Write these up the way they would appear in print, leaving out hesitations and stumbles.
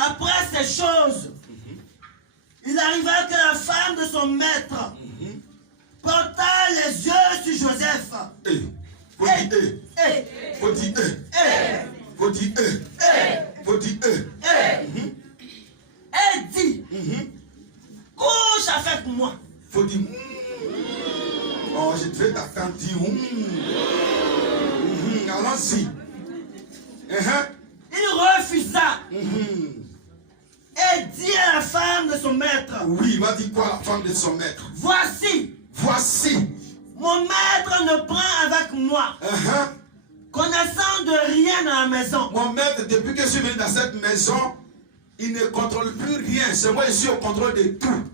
Après ces choses, il arriva que la femme de son maître porta les yeux sur Joseph. Faut dire. Elle dit, couche avec moi. Faut dire. Oh, je devais t'attendre. Allons-y. Il refusa. Et dit à la femme de son maître. Oui, il m'a dit quoi la femme de son maître? Voici. Mon maître ne prend avec moi connaissance de rien dans la maison. Mon maître, depuis que je suis venu dans cette maison, il ne contrôle plus rien. C'est moi, je suis au contrôle de tout.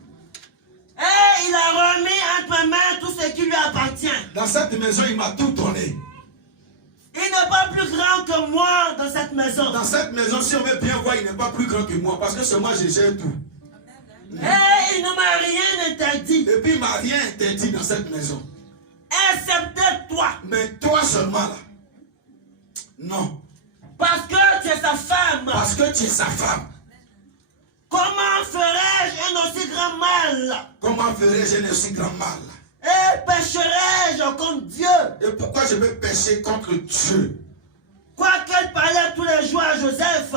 Et il a remis entre mes mains tout ce qui lui appartient. Dans cette maison, il m'a tout donné. Il n'est pas plus grand que moi dans cette maison. Dans cette maison, si on veut bien voir, il n'est pas plus grand que moi. Parce que c'est moi, je gère tout. Et il ne m'a rien interdit. Et puis, il ne m'a rien interdit dans cette maison. Excepté toi. Mais toi seulement là. Non. Parce que tu es sa femme. Parce que tu es sa femme. Comment ferais-je un aussi grand mal? Comment ferais-je un aussi grand mal? Et pécherais-je contre Dieu? Et pourquoi je vais pécher contre Dieu? Quoiqu'elle parlait tous les jours à Joseph.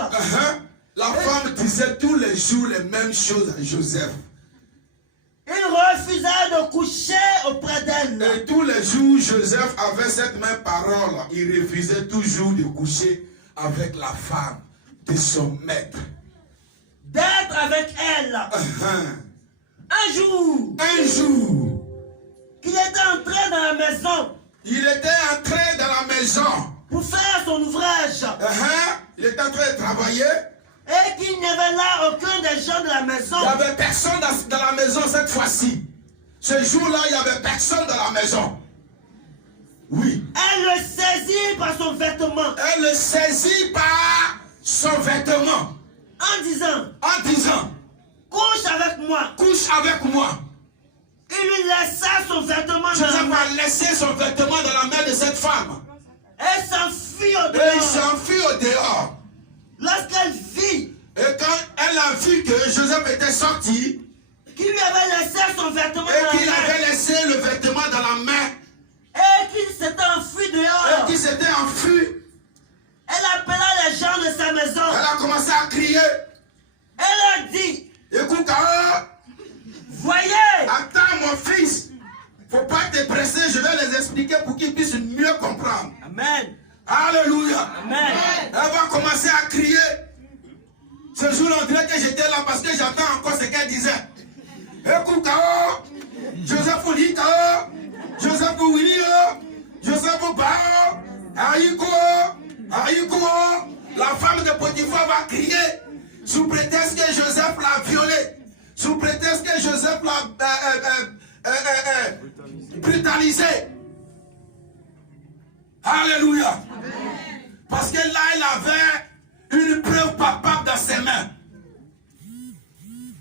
La femme disait tous les jours les mêmes choses à Joseph. Il refusa de coucher auprès d'elle. Et tous les jours, Joseph avait cette même parole. Il refusait toujours de coucher avec la femme de son maître. D'être avec elle. Un jour. Qu'il était entré dans la maison. Il était entré dans la maison. Pour faire son ouvrage. Il était en train de travailler. Et qu'il n'y avait là aucun des gens de la maison. Il n'y avait personne dans la maison cette fois-ci. Ce jour-là, il n'y avait personne dans la maison. Oui. Elle le saisit par son vêtement. En disant. Couche avec moi. Il lui laissa son vêtement dans la main. Joseph a laissé son vêtement dans la main de cette femme. Elle s'enfuit au dehors. Et il s'enfuit au dehors. Lorsqu'elle vit. Et quand elle a vu que Joseph était sorti. Qu'il lui avait laissé son vêtement dans la main. Et qu'il avait laissé le vêtement dans la main. Et qu'il s'était enfui dehors. Elle appela les gens de sa maison. Elle a commencé à crier. Elle a dit. Écoute, voyez. Attends mon fils. Faut pas te presser, je vais les expliquer pour qu'ils puissent mieux comprendre. Amen. Alléluia. Amen. Elle va commencer à crier. Ce jour-là, on dirait que j'étais là parce que j'entends encore ce qu'elle disait. Écoute, Joseph dit, Joseph Willy, Joseph Bao, Aïko, la femme de Potiphar va crier sous prétexte que Joseph l'a violée, sous prétexte que Joseph l'a brutalisé. Alléluia. Parce que là, elle avait une preuve palpable dans ses mains.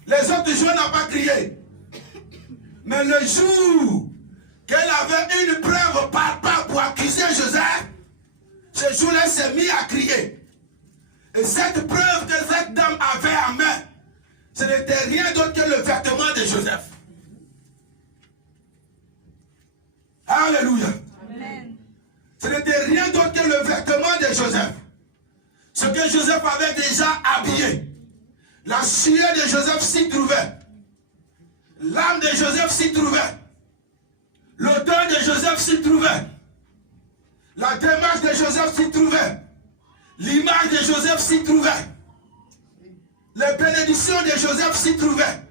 Les autres jours, elle n'a pas crié. Mais le jour qu'elle avait une preuve palpable pour accuser Joseph, ce jour-là, elle s'est mise à crier. Et cette preuve que cette dame avait en main, ce n'était rien d'autre que le vêtement de Joseph. Alléluia. Amen. Ce n'était rien d'autre que le vêtement de Joseph. Ce que Joseph avait déjà habillé. La sueur de Joseph s'y trouvait. L'âme de Joseph s'y trouvait. L'odeur de Joseph s'y trouvait. La démarche de Joseph s'y trouvait. L'image de Joseph s'y trouvait. Les bénédictions de Joseph s'y trouvaient.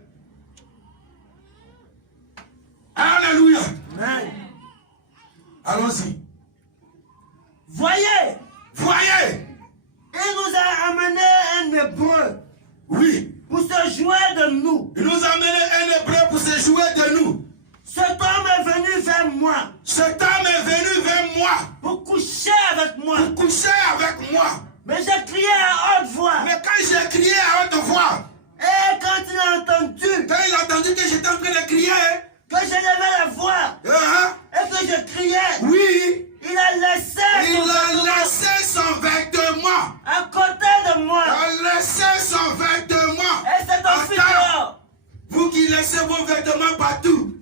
Alléluia. Amen. Allons-y. Voyez. Il nous a amené un hébreu. Oui. Pour se jouer de nous. Il nous a amené un hébreu pour se jouer de nous. Cet homme est venu vers moi. Pour coucher avec moi. Mais j'ai crié à haute voix. Et quand il a entendu. Que j'étais en train de crier. Que je levais la voix. Et que je criais. Oui. Il a laissé son vêtement à côté de moi. Il a laissé son vêtement vos vêtements partout.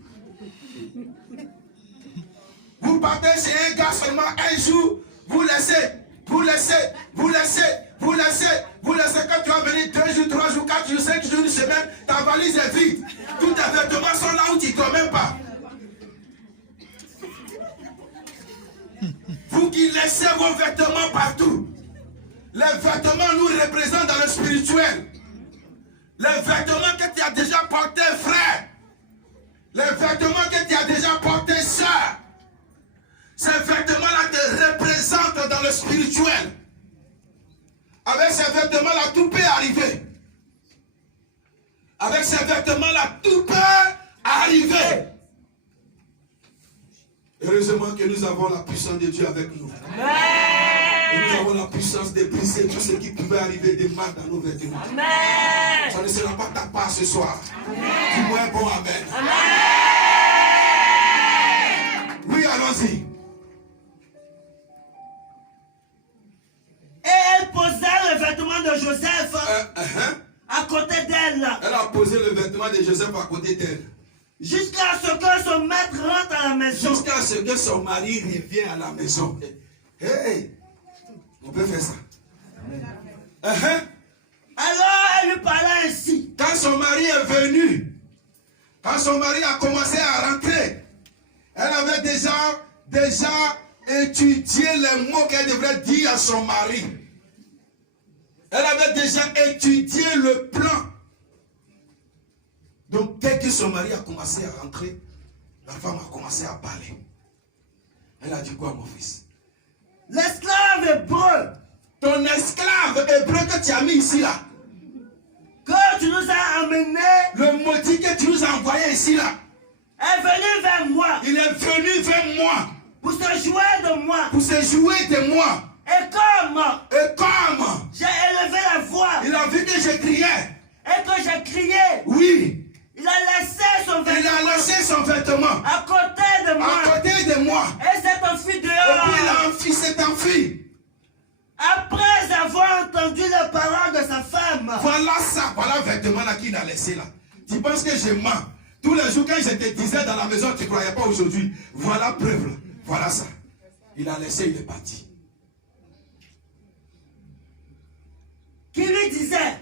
Vous partez chez un gars seulement un jour, vous laissez. Quand tu vas venir 2 jours, 3 jours, 4 jours, 5 jours, une semaine, ta valise est vide. Tous tes vêtements sont là où tu ne dors même pas. Vous qui laissez vos vêtements partout. Les vêtements nous représentent dans le spirituel. Les vêtements que tu as déjà portés, frère. Les vêtements que tu as déjà portés, sœur. Ces vêtements-là te représentent dans le spirituel. Avec ces vêtements-là, tout peut arriver. Avec ces vêtements-là, tout peut arriver. Heureusement que nous avons la puissance de Dieu avec nous. Et nous avons la puissance de briser tout ce qui pouvait arriver de mal dans nos vêtements. Amen. Ça ne sera pas ta part ce soir. Dis-moi un bon amen. Amen. Oui, allons-y. Et elle posa le vêtement de Joseph à côté d'elle. Elle a posé le vêtement de Joseph à côté d'elle. Jusqu'à ce que son maître rentre à la maison. Jusqu'à ce que son mari revienne à la maison. Hey, on peut faire ça. Alors elle lui parla ainsi. Quand son mari est venu, quand son mari a commencé à rentrer, elle avait déjà étudié les mots qu'elle devrait dire à son mari. Elle avait déjà étudié le plan. Donc, dès que son mari a commencé à rentrer, la femme a commencé à parler. Elle a dit quoi, mon fils? L'esclave hébreu. Ton esclave hébreu que tu as mis ici, là. Que tu nous as amené. Le maudit que tu nous as envoyé ici, là. Est venu vers moi. Il est venu vers moi. Pour se jouer de moi. Pour se jouer de moi. Et comme j'ai élevé la voix. Il a vu que je criais. Et que j'ai crié. Oui. Il a laissé son vêtement. À côté de moi. À côté de moi. Et s'est enfui dehors. Et puis il s'est enfui. Après avoir entendu les paroles de sa femme. Voilà ça. Voilà le vêtement là qu'il a laissé là. Tu penses que je mens? Tous les jours quand je te disais dans la maison, tu ne croyais pas aujourd'hui. Voilà preuve là. Voilà ça. Il a laissé, il est parti. Qui lui disait,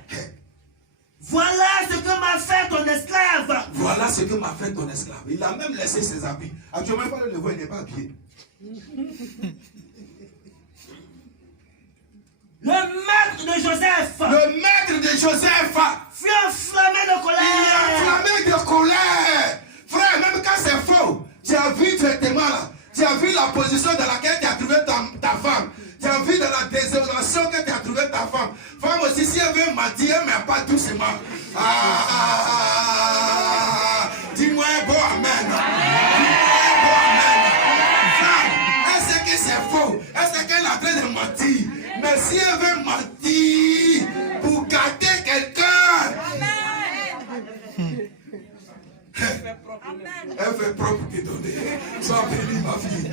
voilà ce que m'a fait ton esclave. Voilà ce que m'a fait ton esclave. Il a même laissé ses habits. Actuellement, il ne voit, il n'est pas habillé. Le maître de Joseph. Le maître de Joseph. Fut enflammé de colère. Il est enflammé de colère. Frère, même quand c'est faux, tu as vu traitement là. Tu as vu la position dans laquelle tu as trouvé ta femme. Tu as vu dans la désolation que tu as trouvé ta femme. Femme aussi, si elle veut mentir, elle ne met pas doucement. Dis-moi un bon amen. Dis-moi un bon amen. Femme, elle sait que c'est faux. Elle sait qu'elle est en train de mentir. Mais si elle veut mentir pour gâter quelqu'un, elle fait propre pour te donner. Sois bénie, ma fille.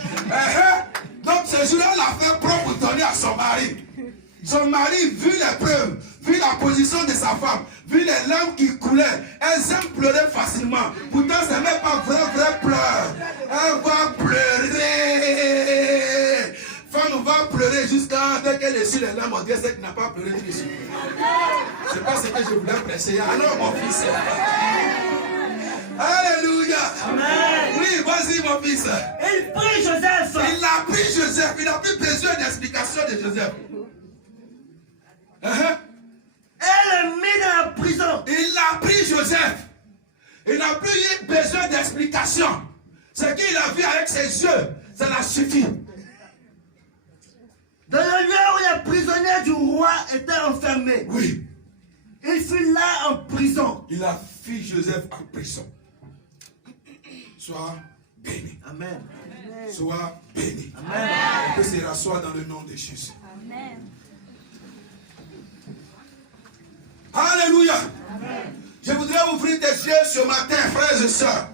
Donc ce jour-là, elle a fait propre pour donner à son mari. Son mari, vu les preuves, vu la position de sa femme, vu les larmes qui coulaient, elles aiment pleurer facilement. Pourtant, ce n'est pas vrai pleur. Elle va pleurer. Femme va pleurer jusqu'à dès qu'elle essuie les larmes, on dirait qu'elle n'a pas pleuré dessus. C'est pas ce que je voulais prêcher. Alors, mon fils. Alléluia. Amen. Oui, vas-y mon fils. Il prit Joseph. Il a pris Joseph. Il n'a plus besoin d'explication de Joseph. Elle le mit dans la prison. Il a pris Joseph. Il n'a plus eu besoin d'explication. Ce qu'il a vu avec ses yeux, ça l'a suffi. Dans le lieu où les prisonniers du roi étaient enfermés. Oui. Il fut là en prison. Il a fui Joseph en prison. Sois béni. Amen. Sois béni. Amen. On peut se rasseoir dans le nom de Jésus. Amen. Alléluia. Amen. Je voudrais ouvrir tes yeux ce matin, frères et sœurs.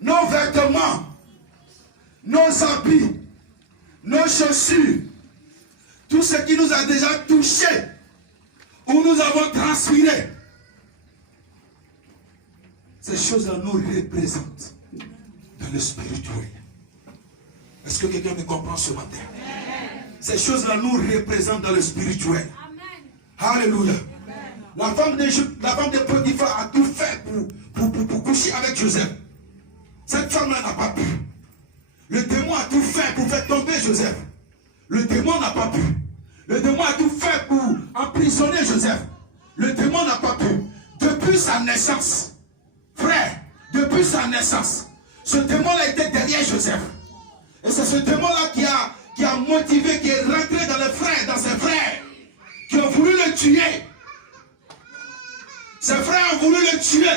Nos vêtements, nos habits, nos chaussures, tout ce qui nous a déjà touchés, où nous avons transpiré. Ces choses-là nous représentent dans le spirituel. Est-ce que quelqu'un me comprend ce matin? Ces choses-là nous représentent dans le spirituel. Alléluia. La femme de Potiphar a tout fait pour coucher avec Joseph. Cette femme-là n'a pas pu. Le démon a tout fait pour faire tomber Joseph. Le démon n'a pas pu. Le démon a tout fait pour emprisonner Joseph. Le démon n'a pas pu. Depuis sa naissance, frère, depuis sa naissance, ce démon-là était derrière Joseph. Et c'est ce démon-là qui a motivé, qui est rentré dans ses frères, qui ont voulu le tuer. Ses frères ont voulu le tuer.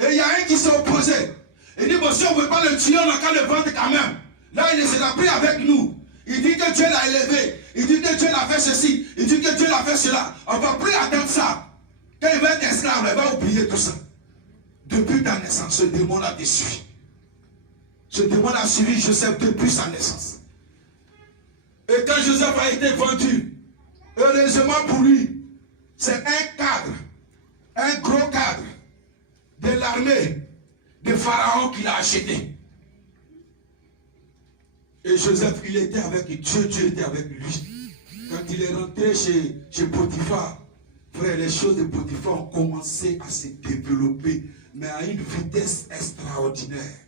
Et il y a un qui s'est opposé. Il dit, bon, si on ne veut pas le tuer, on n'a qu'à le vendre quand même. Là, il s'est pris avec nous. Il dit que Dieu l'a élevé. Il dit que Dieu l'a fait ceci. Il dit que Dieu l'a fait cela. On ne va plus attendre ça. Quand il va être esclave, il va oublier tout ça. Depuis ta naissance, ce démon-là te suit. Ce démon a suivi Joseph depuis sa naissance. Et quand Joseph a été vendu, heureusement pour lui, c'est un cadre, un gros cadre de l'armée de Pharaon qu'il a acheté. Et Joseph, il était avec Dieu, Dieu était avec lui. Quand il est rentré chez Potiphar, frère, les choses de Potiphar ont commencé à se développer, mais à une vitesse extraordinaire.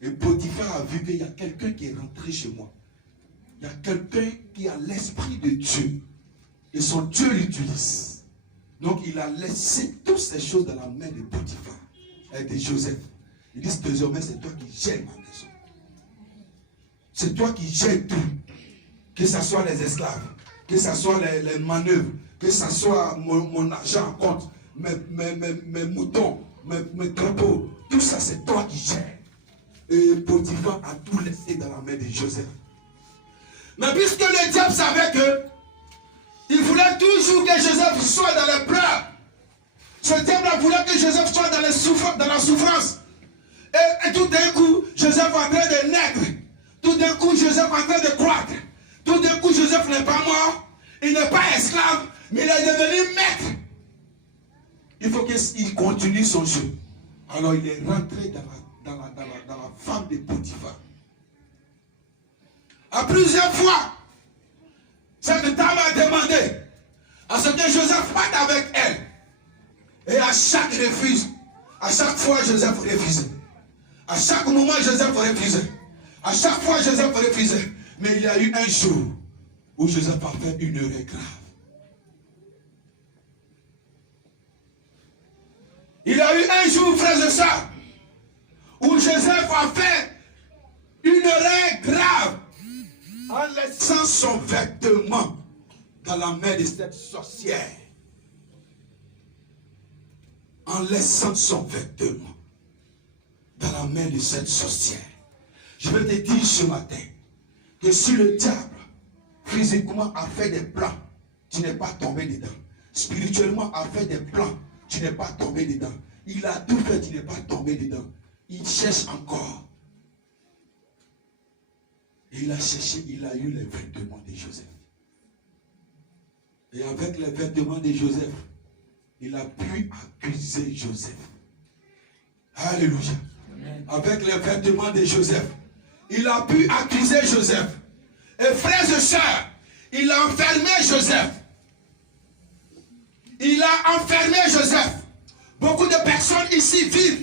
Et Potiphar a vu qu'il y a quelqu'un qui est rentré chez moi. Il y a quelqu'un qui a l'esprit de Dieu. Et son Dieu l'utilise. Donc il a laissé toutes ces choses dans la main de Potiphar et de Joseph. Il dit, désormais c'est toi qui gères ma maison. C'est toi qui gères tout. Que ce soit les esclaves, que ce soit les manœuvres, que ce soit mon argent en compte, mes moutons, mes troupeaux. Tout ça c'est toi qui gères. Et Potiphar a tout laissé dans la main de Joseph. Mais puisque le diable savait que il voulait toujours que Joseph soit dans les pleurs. Ce diable voulait que Joseph soit dans la souffrance. Et tout d'un coup, Joseph est en train de naître. Tout d'un coup, Joseph est en train de croître. Tout d'un coup, Joseph n'est pas mort. Il n'est pas esclave, mais il est devenu maître. Il faut qu'il continue son jeu. Alors il est rentré dans la femme de Potiphar. À plusieurs fois, cette dame a demandé à ce que Joseph parte avec elle. Et à chaque refus, à chaque fois Joseph refusait. À chaque moment Joseph refusait. À chaque fois Joseph refusait. Mais il y a eu un jour où Joseph a fait une erreur grave. Il y a eu un jour, frères et sœurs, où Joseph a fait une erreur grave en laissant son vêtement dans la main de cette sorcière. En laissant son vêtement dans la main de cette sorcière. Je vais te dire ce matin que si le diable physiquement a fait des plans, tu n'es pas tombé dedans. Spirituellement a fait des plans, tu n'es pas tombé dedans. Il a tout fait, tu n'es pas tombé dedans. Il cherche encore. Et il a cherché, il a eu les vêtements de Joseph. Et avec les vêtements de Joseph, il a pu accuser Joseph. Alléluia. Amen. Avec les vêtements de Joseph, il a pu accuser Joseph. Et frères et sœurs, il a enfermé Joseph. Il a enfermé Joseph. Beaucoup de personnes ici vivent.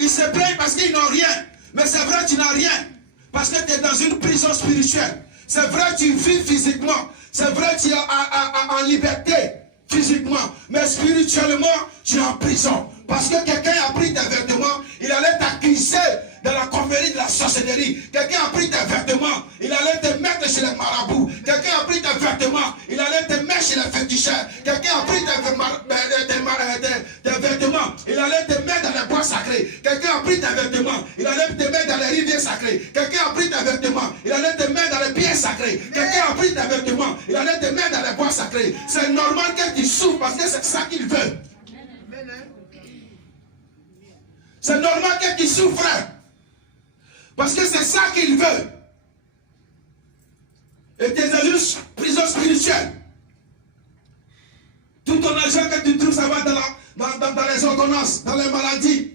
Ils se plaignent parce qu'ils n'ont rien. Mais c'est vrai, tu n'as rien. Parce que tu es dans une prison spirituelle. C'est vrai, tu vis physiquement. C'est vrai, tu es en liberté physiquement. Mais spirituellement, tu es en prison. Parce que quelqu'un a pris tes vêtements, il allait t'accuser dans la confrérie de la sorcellerie. Quelqu'un a pris tes vêtements, il allait te mettre chez les marabouts. Quelqu'un a pris tes vêtements, il allait te mettre chez les féticheurs. Quelqu'un a pris tes vêtements, il allait te mettre dans les bois sacrés. Quelqu'un a pris tes vêtements, il allait te mettre dans les rivières sacrées. Quelqu'un a pris tes vêtements, il allait te mettre dans les pierres sacrées. Quelqu'un a pris tes vêtements, il allait te mettre dans les bois sacrés. C'est normal que tu souffres parce que c'est ça qu'il veut. C'est normal que tu souffres. Parce que c'est ça qu'il veut. Et tu es dans une prison spirituelle. Tout ton argent que tu trouves, ça va dans les ordonnances, dans les maladies.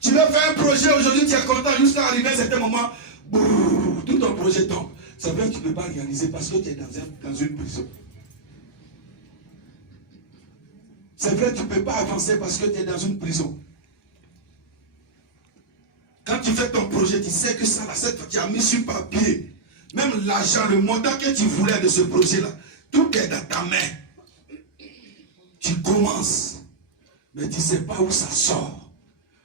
Tu veux faire un projet aujourd'hui, tu es content jusqu'à arriver à un certain moment, tout ton projet tombe. C'est vrai que tu ne peux pas réaliser parce que tu es dans une prison. C'est vrai que tu ne peux pas avancer parce que tu es dans une prison. Quand tu fais ton projet, tu sais que ça, là, tu as mis sur papier. Même l'argent, le montant que tu voulais de ce projet-là, tout est dans ta main. Tu commences, mais tu ne sais pas où ça sort.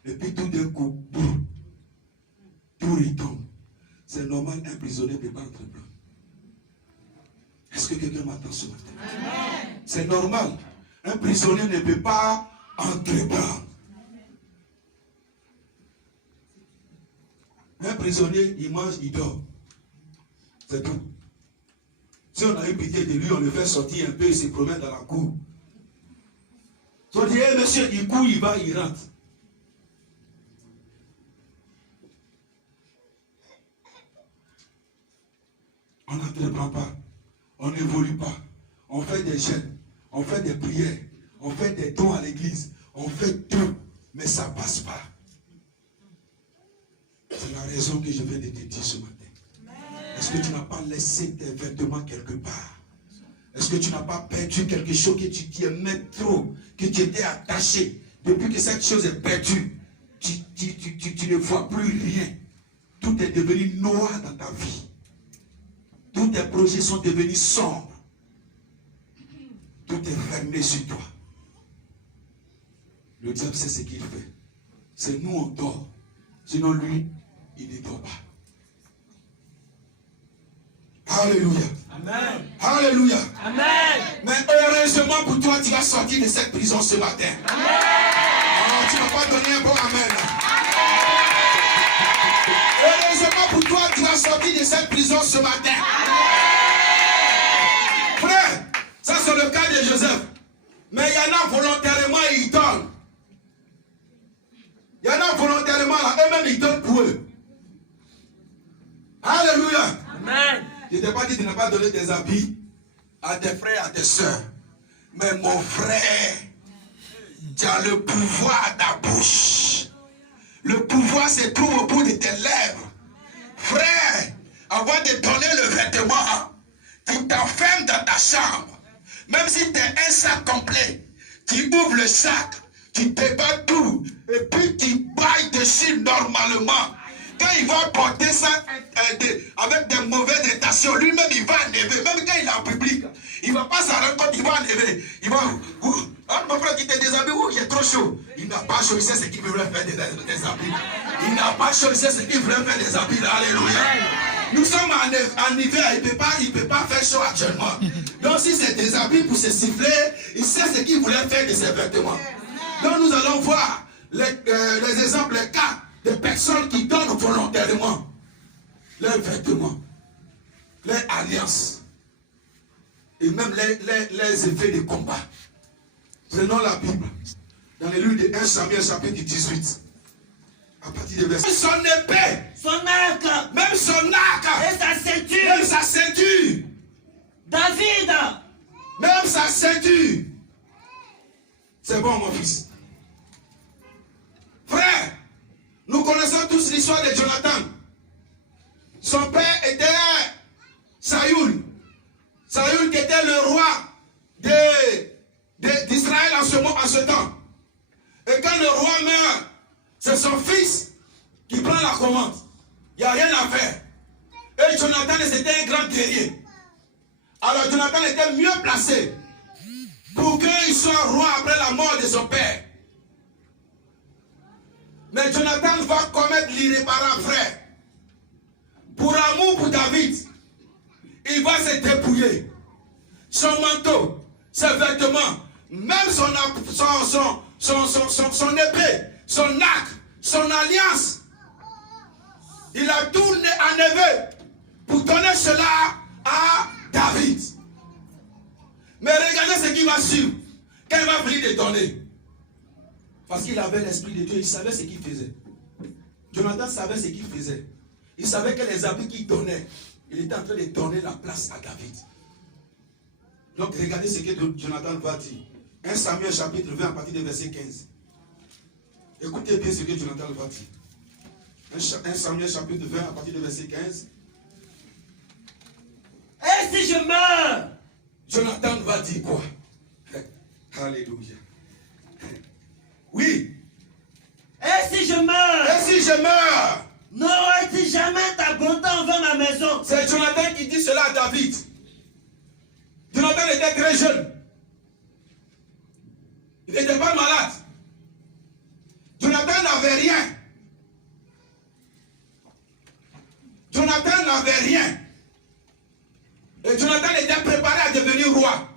Et puis tout d'un coup, boum, tout retombe. C'est normal, un prisonnier ne peut pas entreprendre. Est-ce que quelqu'un m'attend ce matin? C'est normal. Un prisonnier ne peut pas entreprendre. Un prisonnier, il mange, il dort. C'est tout. Si on a eu pitié de lui, on le fait sortir un peu, il se promène dans la cour. Si on dit, hey, monsieur, il court, il va, il rentre. On n'entreprend pas. On n'évolue pas. On fait des jeûnes. On fait des prières. On fait des dons à l'église. On fait tout. Mais ça ne passe pas. C'est la raison que je viens de te dire ce matin. Est-ce que tu n'as pas laissé tes vêtements quelque part? Est-ce que tu n'as pas perdu quelque chose que tu aimais trop, que tu étais attaché? Depuis que cette chose est perdue, tu ne vois plus rien. Tout est devenu noir dans ta vie. Tous tes projets sont devenus sombres. Tout est fermé sur toi. Le diable sait ce qu'il fait. C'est nous on dort. Sinon lui, il ne dort pas. Alléluia. Amen. Alléluia. Amen. Mais heureusement pour toi, tu vas sortir de cette prison ce matin. Amen. Oh, tu ne vas pas donner un bon amen. Heureusement pour toi, tu vas sortir de cette prison ce matin. Frère, ça c'est le cas de Joseph. Mais il y en a volontairement, ils donnent. Il y en a volontairement, là, eux-mêmes, ils donnent pour eux. Alléluia. Amen. Je ne t'ai pas dit de ne pas donner tes habits à tes frères, à tes soeurs. Mais mon frère, tu as le pouvoir à ta bouche. Le pouvoir se trouve au bout de tes lèvres. Frère, avant de donner le vêtement, tu t'enfermes dans ta chambre. Même si tu es un sac complet, tu ouvres le sac, tu débats tout, et puis tu bailles dessus normalement. Quand il va porter ça avec des mauvaises intentions, lui-même il va enlever. Même quand il est en public, il ne va pas s'en rendre compte, il va enlever. Il va. Ah, mon frère, tu t'es déshabillé, il est trop chaud. Il n'a pas chaud, il sait ce qu'il voulait faire des habits. Il n'a pas chaud, il sait ce qu'il voulait faire des habits. Alléluia. Nous sommes en hiver, il ne peut pas faire chaud actuellement. Donc si c'est des habits pour se siffler, il sait ce qu'il voulait faire de ses vêtements. Donc nous allons voir les exemples, les cas de personnes qui donnent volontairement leurs vêtements, leurs alliances et même les effets de combat. Prenons la Bible dans les livres de 1 Samuel chapitre 18 à partir de verset. Son épée, Son arc. même son arc, Et sa ceinture. même sa ceinture, David. même sa ceinture. C'est bon mon fils. Frère, nous connaissons tous l'histoire de Jonathan. Son père était Saül. Saül qui était le roi d'Israël en ce temps. Et quand le roi meurt, c'est son fils qui prend la commande. Il n'y a rien à faire. Et Jonathan, c'était un grand guerrier. Alors Jonathan était mieux placé pour qu'il soit roi après la mort de son père. Mais Jonathan va commettre l'irréparable, frère. Pour amour pour David, il va se dépouiller. Son manteau, ses vêtements, même son épée, son arc, son alliance. Il a tout enlevé pour donner cela à David. Mais regardez ce qui va suivre. Quand il va venir de donner. Parce qu'il avait l'esprit de Dieu, il savait ce qu'il faisait. Jonathan savait ce qu'il faisait. Il savait que les habits qu'il donnait, il était en train de donner la place à David. Donc regardez ce que Jonathan va dire. 1 Samuel chapitre 20 à partir du verset 15. Écoutez bien ce que Jonathan va dire. 1 Samuel chapitre 20 à partir du verset 15. Et si je meurs? Jonathan va dire quoi? Alléluia. Oui. Et si je meurs? Et si je meurs? N'aurais-tu jamais ta bonté envers ma maison? C'est Jonathan qui dit cela à David. Jonathan était très jeune. Il n'était pas malade. Jonathan n'avait rien. Jonathan n'avait rien. Et Jonathan était préparé à devenir roi.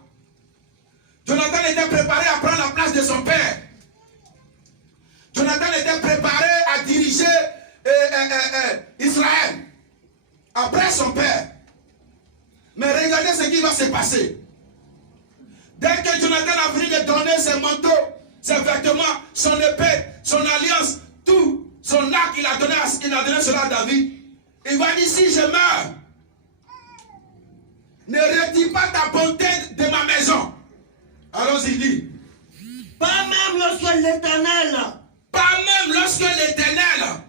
Jonathan était préparé à prendre la place de son père. Jonathan était préparé à diriger Israël après son père. Mais regardez ce qui va se passer. Dès que Jonathan a fini de donner ses manteaux, ses vêtements, son épée, son alliance, tout son arc, il a donné cela à David. Il va dire, si je meurs, ne retire pas ta bonté de ma maison. Alors il dit, pas même lorsque l'Éternel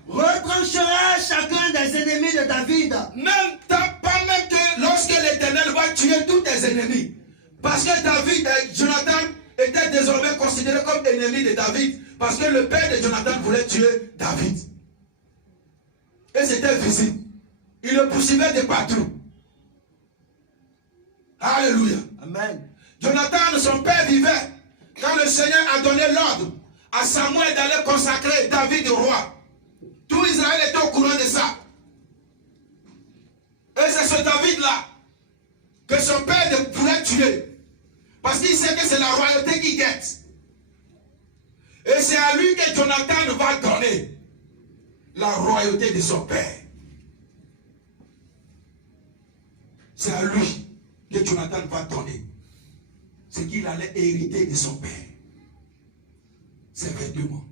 retranchera chacun des ennemis de David. Pas même que lorsque l'Éternel va tuer tous tes ennemis. Parce que Jonathan était désormais considéré comme ennemi de David. Parce que le père de Jonathan voulait tuer David. Et c'était visible. Il le poursuivait de partout. Alléluia. Amen. Jonathan, son père, vivait quand le Seigneur a donné l'ordre à Samuel d'aller consacrer David roi. Tout Israël était au courant de ça. Et c'est ce David-là que son père voulait tuer. Parce qu'il sait que c'est la royauté qui guette. Et c'est à lui que Jonathan va donner la royauté de son père. C'est à lui que Jonathan va donner ce qu'il allait hériter de son père. Ses vêtements,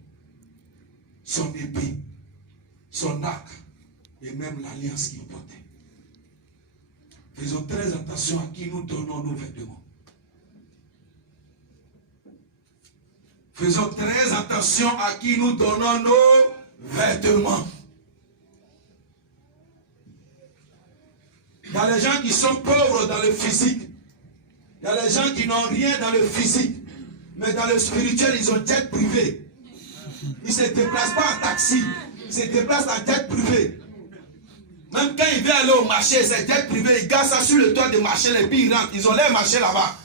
son épée, son arc et même l'alliance qu'il portait. Faisons très attention à qui nous donnons nos vêtements. Faisons très attention à qui nous donnons nos vêtements. Il y a les gens qui sont pauvres dans le physique. Il y a les gens qui n'ont rien dans le physique. Mais dans le spirituel, ils ont jet privé. Ils ne se déplacent pas en taxi. Ils se déplacent en jet privé. Même quand ils veulent aller au marché, c'est jet privé. Ils gardent ça sur le toit du marché et puis ils rentrent. Ils ont l'air marché là-bas.